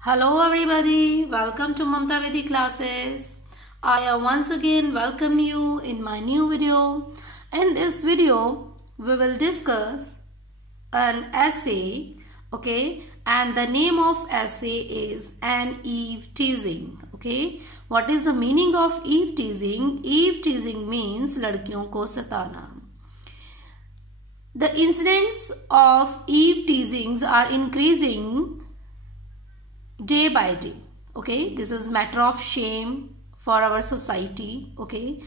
Hello everybody, welcome to Mamta Vedi classes. I am once again welcome you in my new video. In this video, we will discuss an essay, okay? And the name of essay is An Eve Teasing, okay? What is the meaning of Eve teasing? Eve teasing means लड़कियों को सताना. The incidents of Eve teasings are increasing day by day. Okay, this is matter of shame for our society. Okay,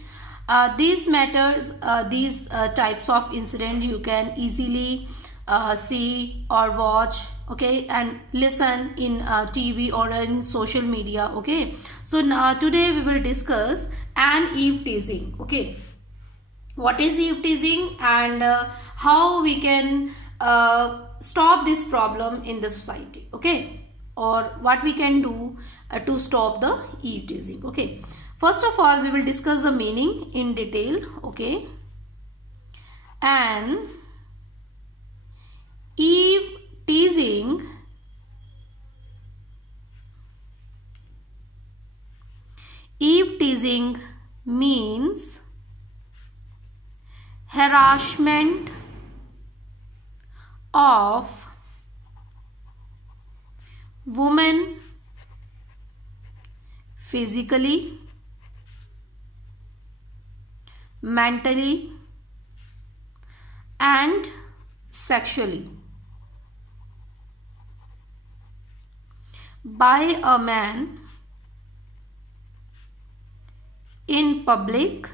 these matters, these types of incident you can easily see or watch, okay, and listen in TV or in social media. Okay, so now today we will discuss an Eve teasing. Okay, what is Eve teasing and how we can stop this problem in the society. Okay, or what we can do to stop the Eve teasing. Okay, first of all we will discuss the meaning in detail. Okay, and Eve teasing means harassment of women physically, mentally and sexually by a man in public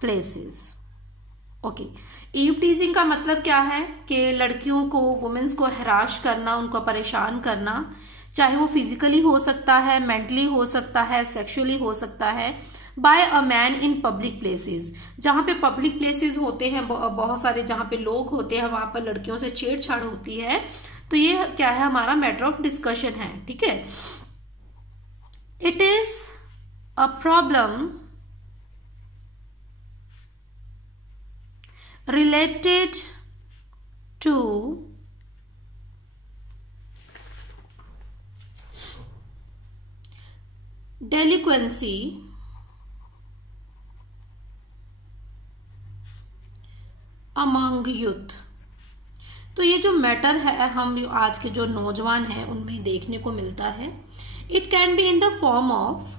places. Okay, eve teasing का मतलब क्या है कि लड़कियों को, women's को हराश करना, उनको परेशान करना, चाहे वो फिजिकली हो सकता है, मेंटली हो सकता है, सेक्सुअली हो सकता है, by a man in public places. जहां पे पब्लिक प्लेसेस होते हैं बहुत सारे, जहां पे लोग होते हैं, वहां पर लड़कियों से छेड़छाड़ होती है. तो ये क्या है, हमारा मैटर ऑफ डिस्कशन है. ठीक है, it is a problem related to delinquency among youth. तो ये जो मैटर है, हम आज के जो नौजवान हैं उनमें देखने को मिलता है. It can be in the form of,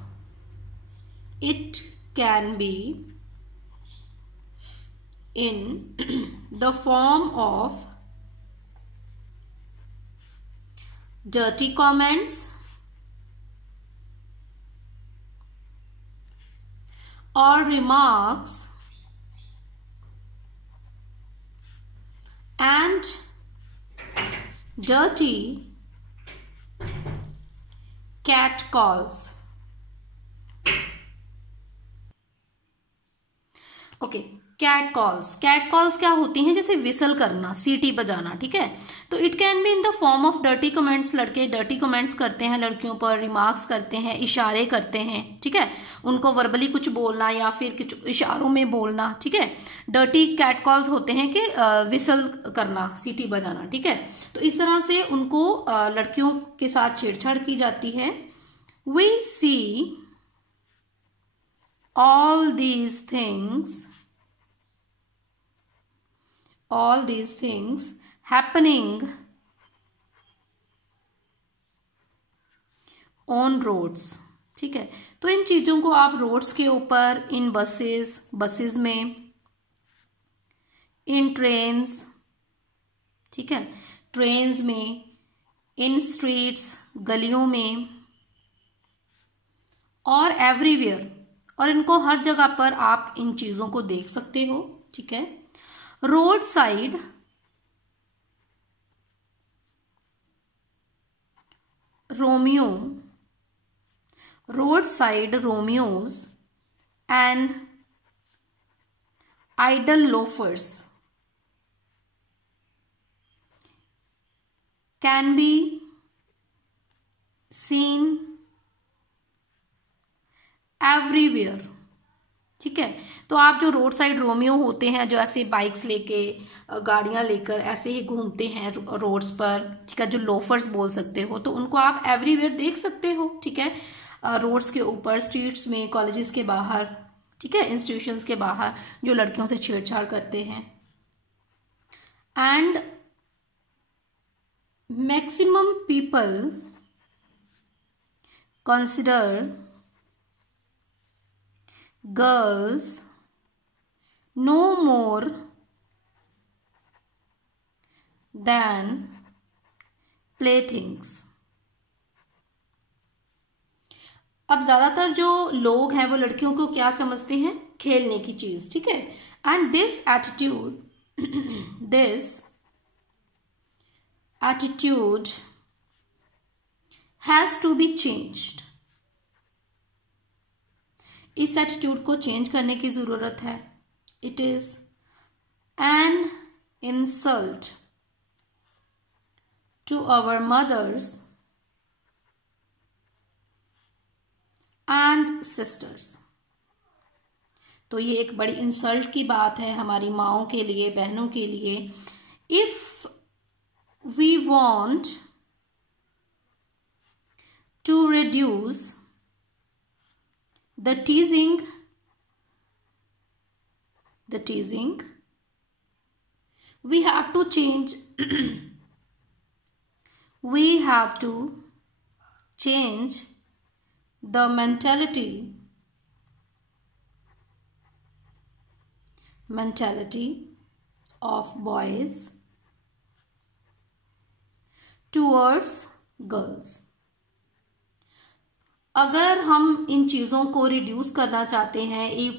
it can be in the form of dirty comments or remarks and dirty cat calls. Okay, cat calls क्या होती हैं, जैसे विसल करना, सीटी बजाना. ठीक है, तो it can be in the form of dirty comments. लड़के डर्टी कमेंट्स करते हैं लड़कियों पर, रिमार्क्स करते हैं, इशारे करते हैं. ठीक है, उनको वर्बली कुछ बोलना या फिर कुछ इशारों में बोलना. ठीक है, डर्टी कैट कॉल्स होते हैं कि विसल करना, सीटी बजाना. ठीक है, तो इस तरह से उनको लड़कियों के साथ छेड़छाड़ की जाती है. We see all these things happening on roads. ठीक है, तो इन चीजों को आप रोड्स के ऊपर, इन बसेस में, इन ट्रेन्स, ठीक है, ट्रेन्स में, इन स्ट्रीट्स, गलियों में और एवरीवेयर, और इनको हर जगह पर आप इन चीजों को देख सकते हो. ठीक है, road side Romeo's and idle loafers can be seen everywhere. ठीक है। तो आप जो रोड साइड रोमियो होते हैं, जो ऐसे बाइक्स लेके गाड़ियां लेकर ऐसे ही घूमते हैं रोड्स पर, ठीक है, जो लोफर्स बोल सकते हो, तो उनको आप एवरीवेयर देख सकते हो, ठीक है, रोड्स के ऊपर, स्ट्रीट्स में, कॉलेजेस के बाहर, ठीक है, इंस्टीट्यूशंस के बाहर, जो लड़कियों से छेड़छाड़ करते हैं। And maximum people consider girls no more than playthings। अब ज्यादातर जो लोग हैं वो लड़कियों को क्या समझते हैं? खेलने की चीज, ठीक है। And this attitude has to be changed. इस एटीट्यूड को चेंज करने की जरूरत है। It is an insult to our mothers and sisters. तो ये एक बड़ी इंसल्ट की बात है हमारी माओं के लिए, बहनों के लिए। If we want to reduce the teasing, we have to change the mentality of boys towards girls। अगर हम इन चीज़ों को रिड्यूस करना चाहते हैं, एव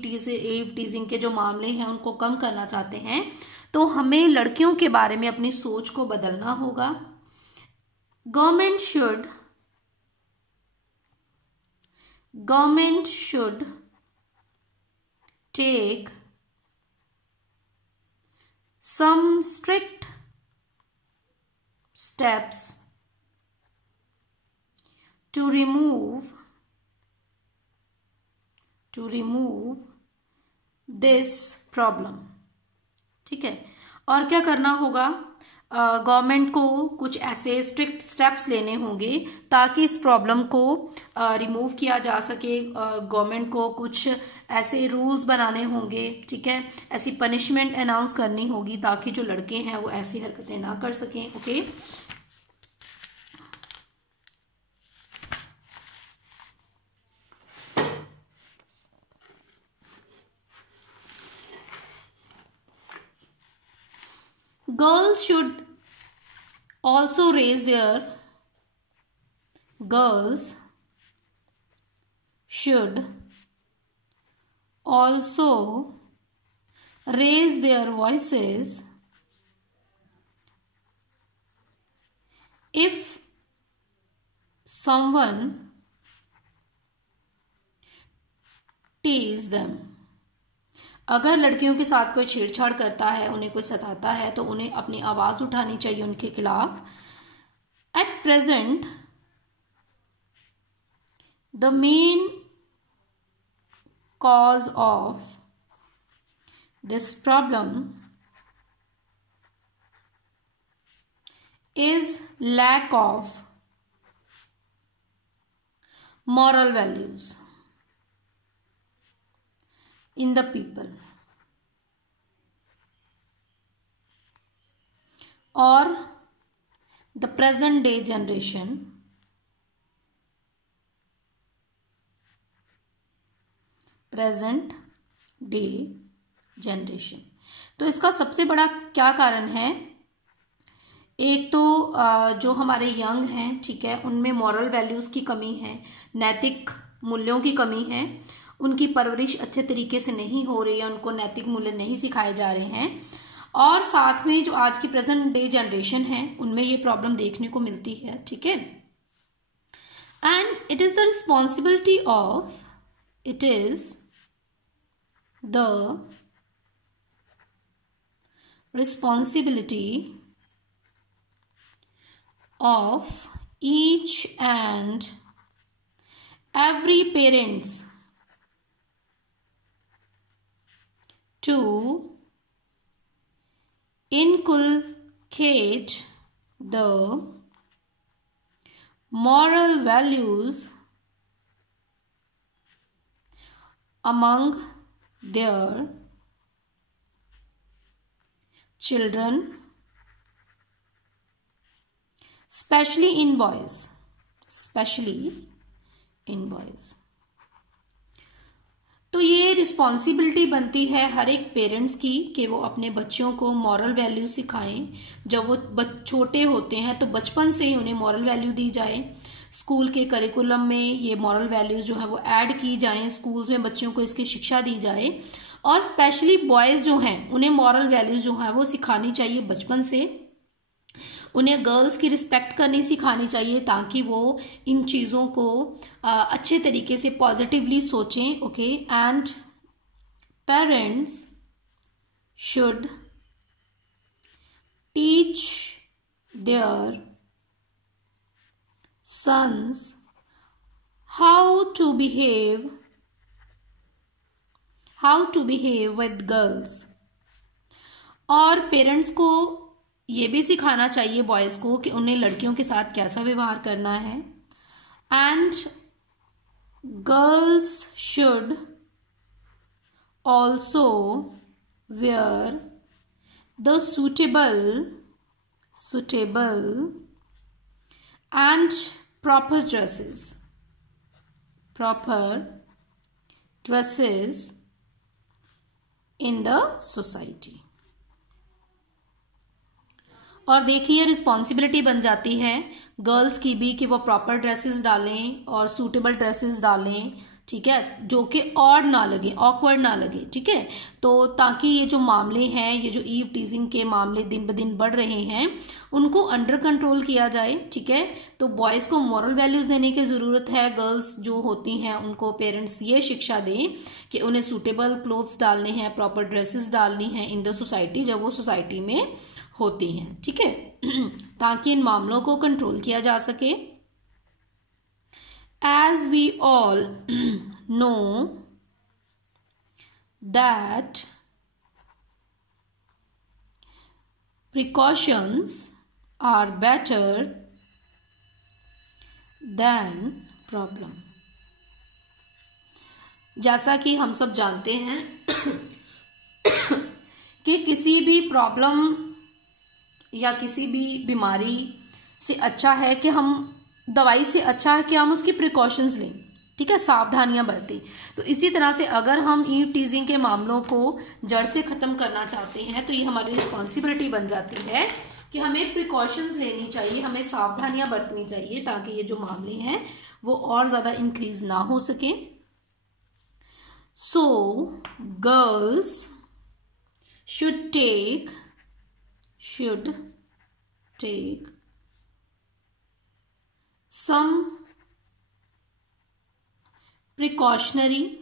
टीजिंग के जो मामले हैं उनको कम करना चाहते हैं, तो हमें लड़कियों के बारे में अपनी सोच को बदलना होगा। Government should take some strict steps to remove this problem, ठीक है। और क्या करना होगा? गवर्नमेंट को कुछ ऐसे स्ट्रिक्ट स्टेप्स लेने होंगे ताकि इस प्रॉब्लम को रिमूव किया जा सके। गवर्नमेंट को कुछ ऐसे रूल्स बनाने होंगे, ठीक है, ऐसी पनिशमेंट अनाउंस करनी होगी ताकि जो लड़के हैं वो ऐसी हरकतें ना कर सकें। Okay, girls should also raise their voices if someone tease them। अगर लड़कियों के साथ कोई छेड़छाड़ करता है, उन्हें कोई सताता है, तो उन्हें अपनी आवाज उठानी चाहिए उनके खिलाफ। At present the main cause of this problem is lack of moral values in the people, or the present day generation तो इसका सबसे बड़ा क्या कारण है? एक तो जो हमारे यंग हैं, ठीक है, उनमें मॉरल वैल्यूज़ की कमी है, नैतिक मूल्यों की कमी है, उनकी परवरिश अच्छे तरीके से नहीं हो रही है, उनको नैतिक मूल्य नहीं सिखाए जा रहे हैं, और साथ में जो आज की प्रेजेंट डे जनरेशन है उनमें ये प्रॉब्लम देखने को मिलती है, ठीक है। And it is the responsibility of each and every parents to inculcate the moral values among their children, especially in boys. तो ये रिस्पॉन्सिबिलिटी बनती है हर एक पेरेंट्स की कि वो अपने बच्चों को मॉरल वैल्यू सिखाएं। जब वो छोटे होते हैं तो बचपन से ही उन्हें मॉरल वैल्यू दी जाए। स्कूल के करिकुलम में ये मॉरल वैल्यूज़ जो है वो ऐड की जाएं, स्कूल्स में बच्चों को इसकी शिक्षा दी जाए। और स्पेशली बॉयज़ जो हैं उन्हें मॉरल वैल्यूज़ जो है वो सिखानी चाहिए बचपन से। उन्हें गर्ल्स की रिस्पेक्ट करनी सिखानी चाहिए ताकि वो इन चीज़ों को अच्छे तरीके से पॉजिटिवली सोचें। Okay, and parents should teach their sons how to behave with girls। और पेरेंट्स को ये भी सिखाना चाहिए बॉयज़ को कि उन्हें लड़कियों के साथ कैसा व्यवहार करना है। And girls should also wear the suitable and proper dresses in the society। और देखिए रिस्पॉन्सिबिलिटी बन जाती है गर्ल्स की भी कि वो प्रॉपर ड्रेसेस डालें और सूटेबल ड्रेसेस डालें, ठीक है, जो कि ऑड ना लगे, ऑकवर्ड ना लगे, ठीक है। तो ताकि ये जो मामले हैं, ये जो ईव टीजिंग के मामले दिन ब दिन बढ़ रहे हैं, उनको अंडर कंट्रोल किया जाए, ठीक है। तो बॉयज़ को मॉरल वैल्यूज़ देने की ज़रूरत है। गर्ल्स जो होती हैं उनको पेरेंट्स ये शिक्षा दें कि उन्हें सूटेबल क्लोथ्स डालने हैं, प्रॉपर ड्रेसेस डालनी हैं इन द सोसाइटी, जब वो सोसाइटी में होती हैं, ठीक है, ताकि इन मामलों को कंट्रोल किया जा सके। As we all know that precautions are better than problem। जैसा कि हम सब जानते हैं कि किसी भी प्रॉब्लम या किसी भी बीमारी से अच्छा है कि हम दवाई से अच्छा है कि हम उसकी प्रिकॉशंस लें, ठीक है, सावधानियां बरतें। तो इसी तरह से अगर हम ईव टीजिंग के मामलों को जड़ से ख़त्म करना चाहते हैं तो ये हमारी रिस्पॉन्सिबिलिटी बन जाती है कि हमें प्रिकॉशंस लेनी चाहिए, हमें सावधानियां बरतनी चाहिए ताकि ये जो मामले हैं वो और ज़्यादा इंक्रीज ना हो सके। So girls should take some precautionary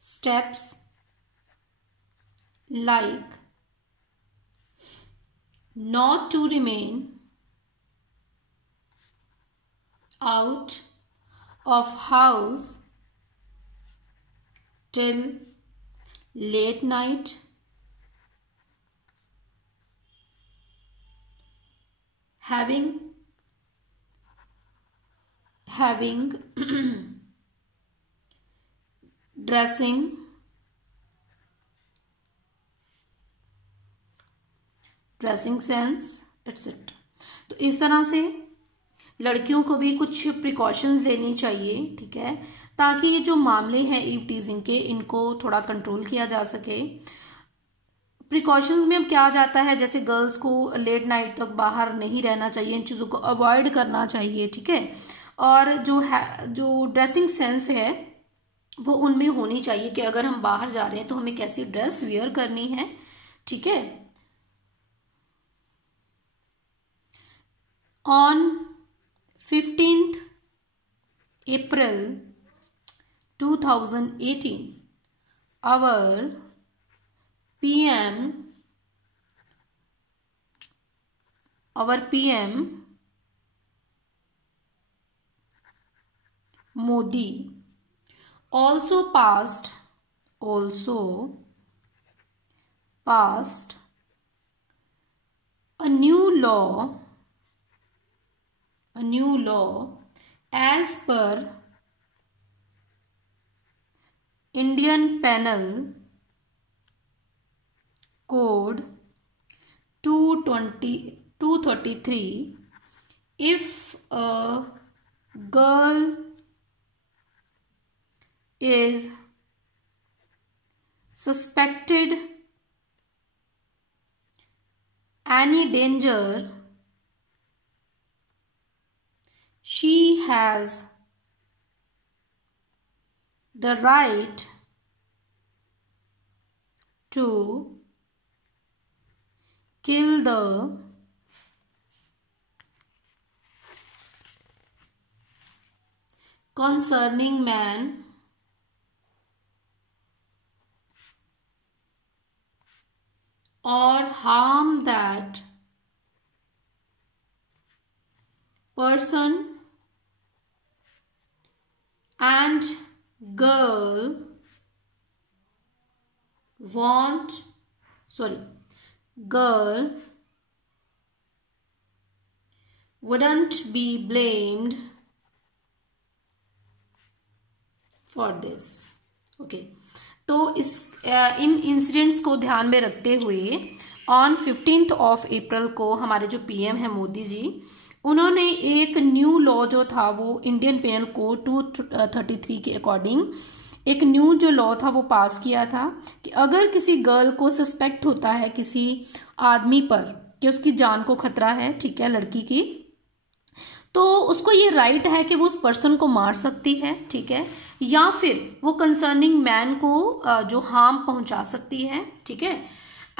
steps like not to remain out of house till late night, having dressing sense etcetera. तो इस तरह से लड़कियों को भी कुछ प्रिकॉशंस लेनी चाहिए, ठीक है, ताकि ये जो मामले हैं ईव टीजिंग के इनको थोड़ा कंट्रोल किया जा सके। प्रिकॉशंस में अब क्या जाता है, जैसे गर्ल्स को लेट नाइट तक बाहर नहीं रहना चाहिए, इन चीज़ों को अवॉइड करना चाहिए, ठीक है। और जो ड्रेसिंग सेंस है वो उनमें होनी चाहिए कि अगर हम बाहर जा रहे हैं तो हमें कैसी ड्रेस वियर करनी है, ठीक है। On 15th April 2018 our PM Modi also passed passed a new law as per Indian Penal Code 233. If a girl is suspected any danger, she has the right to kill the concerning man or harm that person, and girl wouldn't be blamed for this. Okay, तो इस इन incidents को ध्यान में रखते हुए on 15 अप्रैल को हमारे जो पीएम है मोदी जी, उन्होंने एक न्यू लॉ जो था वो इंडियन पेनल कोड 233 के अकॉर्डिंग एक न्यू जो लॉ था वो पास किया था कि अगर किसी गर्ल को सस्पेक्ट होता है किसी आदमी पर कि उसकी जान को खतरा है, ठीक है, लड़की की, तो उसको ये राइट है कि वो उस पर्सन को मार सकती है, ठीक है, या फिर वो कंसर्निंग मैन को जो हार्म पहुंचा सकती है, ठीक है,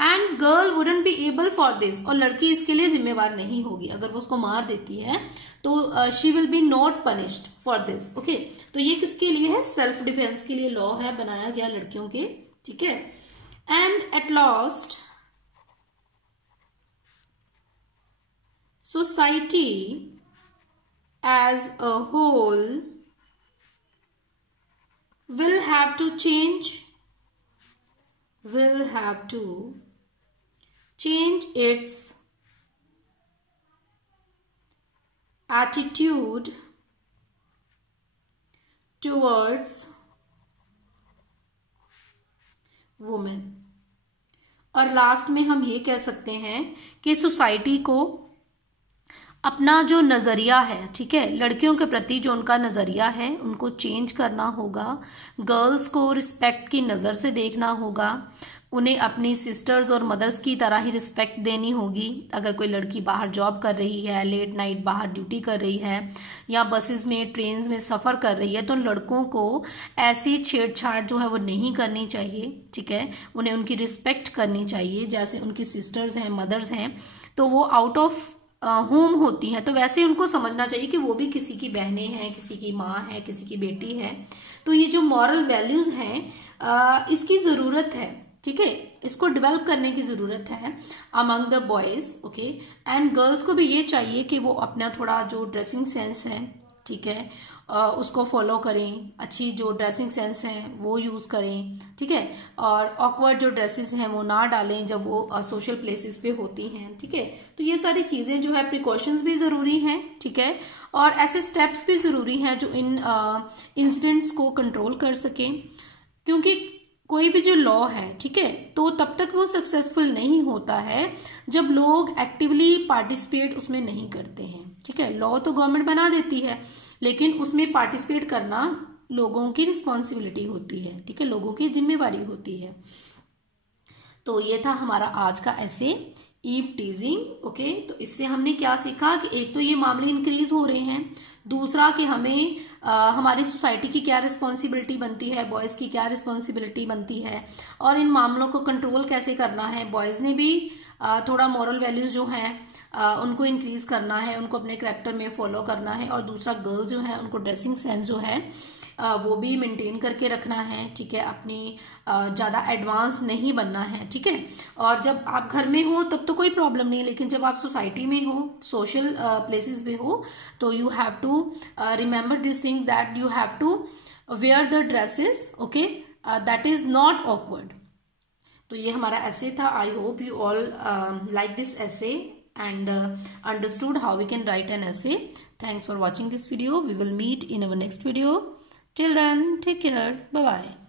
and girl wouldn't be able for this, और लड़की इसके लिए जिम्मेवार नहीं होगी। अगर वो उसको मार देती है तो she will be not punished for this. Okay, तो ये किसके लिए है? सेल्फ डिफेंस के लिए लॉ है, बनाया गया लड़कियों के, ठीक है। And at last society as a whole will have to change its attitude towards women। और लास्ट में हम ये कह सकते हैं कि सोसाइटी को अपना जो नज़रिया है, ठीक है, लड़कियों के प्रति जो उनका नज़रिया है उनको चेंज करना होगा। गर्ल्स को रिस्पेक्ट की नज़र से देखना होगा, उन्हें अपनी सिस्टर्स और मदर्स की तरह ही रिस्पेक्ट देनी होगी। अगर कोई लड़की बाहर जॉब कर रही है, लेट नाइट बाहर ड्यूटी कर रही है, या बसेस में ट्रेन्स में सफ़र कर रही है, तो लड़कों को ऐसी छेड़छाड़ जो है वो नहीं करनी चाहिए, ठीक है, उन्हें उनकी रिस्पेक्ट करनी चाहिए। जैसे उनकी सिस्टर्स हैं, मदर्स हैं, तो वो आउट ऑफ होम होती हैं, तो वैसे ही उनको समझना चाहिए कि वो भी किसी की बहनें हैं, किसी की माँ है, किसी की बेटी है। तो ये जो मॉरल वैल्यूज़ हैं इसकी ज़रूरत है, ठीक है, इसको डेवलप करने की ज़रूरत है among the boys. Okay, and girls को भी ये चाहिए कि वो अपना थोड़ा जो ड्रेसिंग सेंस है, ठीक है, उसको फॉलो करें, अच्छी जो ड्रेसिंग सेंस है वो यूज़ करें, ठीक है, और ऑकवर्ड जो ड्रेसेस हैं वो ना डालें जब वो सोशल प्लेसेस पे होती हैं, ठीक है। तो ये सारी चीज़ें जो है प्रिकॉशंस भी ज़रूरी हैं, ठीक है, और ऐसे स्टेप्स भी ज़रूरी हैं जो इन इंसिडेंट्स को कंट्रोल कर सकें, क्योंकि कोई भी जो लॉ है, ठीक है, तो तब तक वो सक्सेसफुल नहीं होता है जब लोग एक्टिवली पार्टिसिपेट उसमें नहीं करते हैं, ठीक है। लॉ तो गवर्नमेंट बना देती है, लेकिन उसमें पार्टिसिपेट करना लोगों की रिस्पॉन्सिबिलिटी होती है, ठीक है, लोगों की जिम्मेवारी होती है। तो ये था हमारा आज का ऐसे ईव टीजिंग। ओके, तो इससे हमने क्या सीखा कि एक तो ये मामले इंक्रीज हो रहे हैं, दूसरा कि हमें हमारी सोसाइटी की क्या रिस्पॉन्सिबिलिटी बनती है, बॉयज़ की क्या रिस्पॉन्सिबिलिटी बनती है, और इन मामलों को कंट्रोल कैसे करना है। बॉयज़ ने भी थोड़ा मॉरल वैल्यूज़ जो हैं उनको इंक्रीज़ करना है, उनको अपने करैक्टर में फॉलो करना है, और दूसरा गर्ल्स जो है उनको ड्रेसिंग सेंस जो है वो भी मेंटेन करके रखना है, ठीक है, अपनी ज़्यादा एडवांस नहीं बनना है, ठीक है। और जब आप घर में हो तब तो कोई प्रॉब्लम नहीं, लेकिन जब आप सोसाइटी में हो, सोशल प्लेसेस में हो, तो you have to remember this thing that you have to wear the dresses, okay, that is not awkward, तो ये हमारा ऐसे था. I hope you all like this ऐसे and understood how we can write an essay. Thanks for watching this video. We will meet in our next video. Till then, take care. Bye bye.